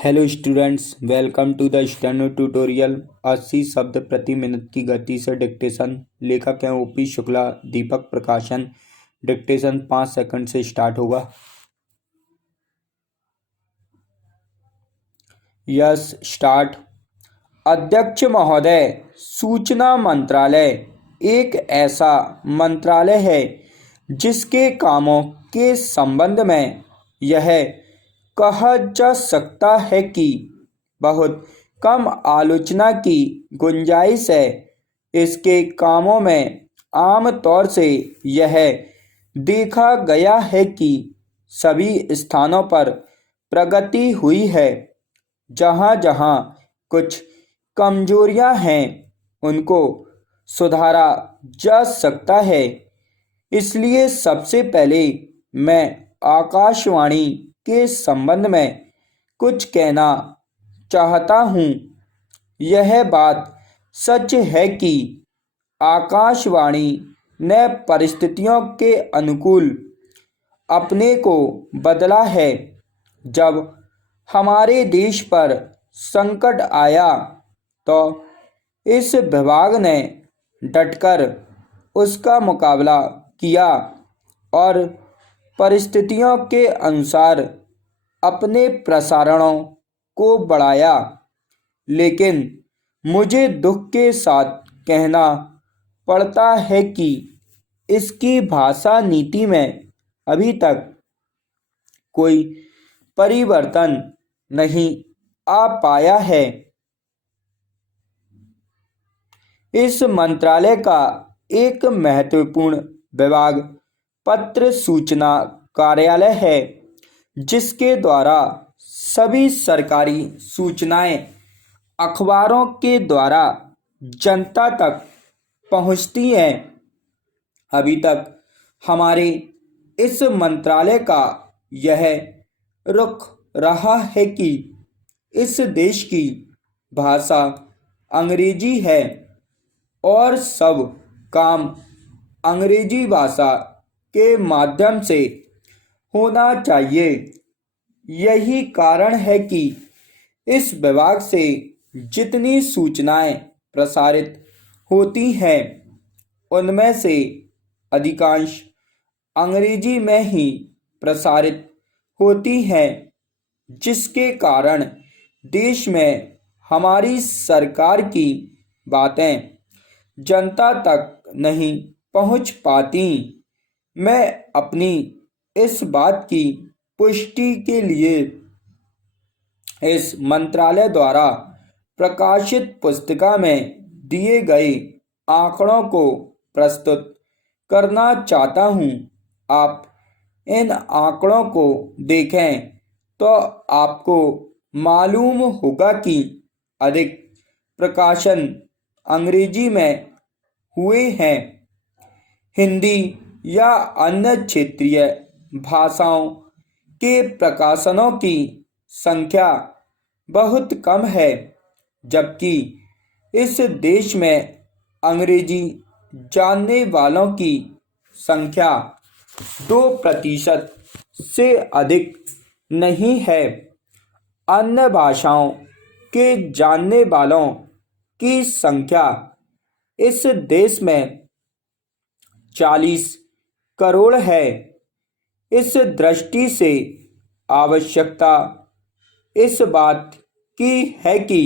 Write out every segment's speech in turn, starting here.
Hello students, welcome to the steno tutorial. 80 शब्द प्रति minute की गति से डिक्टेशन। लेखक हैं ओपी शुक्ला। दीपक प्रकाशन। डिक्टेशन 5 सेकंड से स्टार्ट होगा। Yes, start. अध्यक्ष महोदय, सूचना मंत्रालय एक ऐसा मंत्रालय है जिसके कामों के संबंध में यह कहा जा सकता है कि बहुत कम आलोचना की गुंजाइश है। इसके कामों में आम तौर से यह देखा गया है कि सभी स्थानों पर प्रगति हुई है। जहाँ जहाँ कुछ कमजोरियां हैं उनको सुधारा जा सकता है। इसलिए सबसे पहले मैं आकाशवाणी के संबंध में कुछ कहना चाहता हूँ। यह बात सच है कि आकाशवाणी ने परिस्थितियों के अनुकूल अपने को बदला है। जब हमारे देश पर संकट आया तो इस विभाग ने डटकर उसका मुकाबला किया और परिस्थितियों के अनुसार अपने प्रसारणों को बढ़ाया। लेकिन मुझे दुख के साथ कहना पड़ता है कि इसकी भाषा नीति में अभी तक कोई परिवर्तन नहीं आ पाया है। इस मंत्रालय का एक महत्वपूर्ण विभाग पत्र सूचना कार्यालय है, जिसके द्वारा सभी सरकारी सूचनाएं अखबारों के द्वारा जनता तक पहुंचती हैं। अभी तक हमारे इस मंत्रालय का यह रुख रहा है कि इस देश की भाषा अंग्रेजी है और सब काम अंग्रेजी भाषा के माध्यम से होना चाहिए। यही कारण है कि इस विभाग से जितनी सूचनाएं प्रसारित होती हैं उनमें से अधिकांश अंग्रेजी में ही प्रसारित होती हैं, जिसके कारण देश में हमारी सरकार की बातें जनता तक नहीं पहुंच पाती। मैं अपनी इस बात की पुष्टि के लिए इस मंत्रालय द्वारा प्रकाशित पुस्तिका में दिए गए आंकड़ों को प्रस्तुत करना चाहता हूं। आप इन आंकड़ों को देखें तो आपको मालूम होगा कि अधिक प्रकाशन अंग्रेजी में हुए हैं। हिंदी या अन्य क्षेत्रीय भाषाओं के प्रकाशनों की संख्या बहुत कम है, जबकि इस देश में अंग्रेजी जानने वालों की संख्या 2% से अधिक नहीं है। अन्य भाषाओं के जानने वालों की संख्या इस देश में 40 करोड़ है। इस दृष्टि से आवश्यकता इस बात की है कि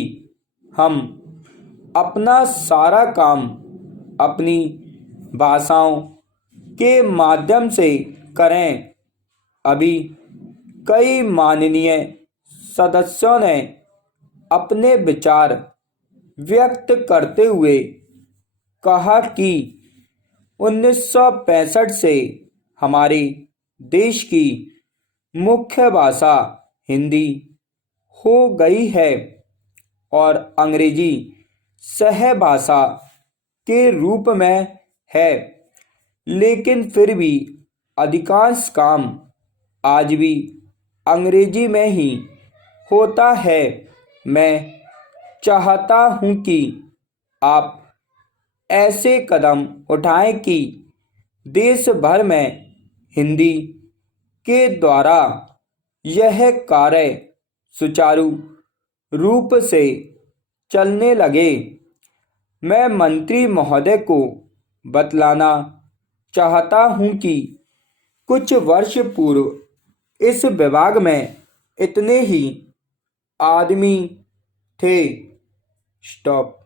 हम अपना सारा काम अपनी भाषाओं के माध्यम से करें। अभी कई माननीय सदस्यों ने अपने विचार व्यक्त करते हुए कहा कि 1965 से हमारे देश की मुख्य भाषा हिंदी हो गई है और अंग्रेजी सहभाषा के रूप में है, लेकिन फिर भी अधिकांश काम आज भी अंग्रेजी में ही होता है। मैं चाहता हूं कि आप ऐसे कदम उठाएं कि देश भर में हिंदी के द्वारा यह कार्य सुचारू रूप से चलने लगे। मैं मंत्री महोदय को बतलाना चाहता हूँ कि कुछ वर्ष पूर्व इस विभाग में इतने ही आदमी थे। स्टॉप।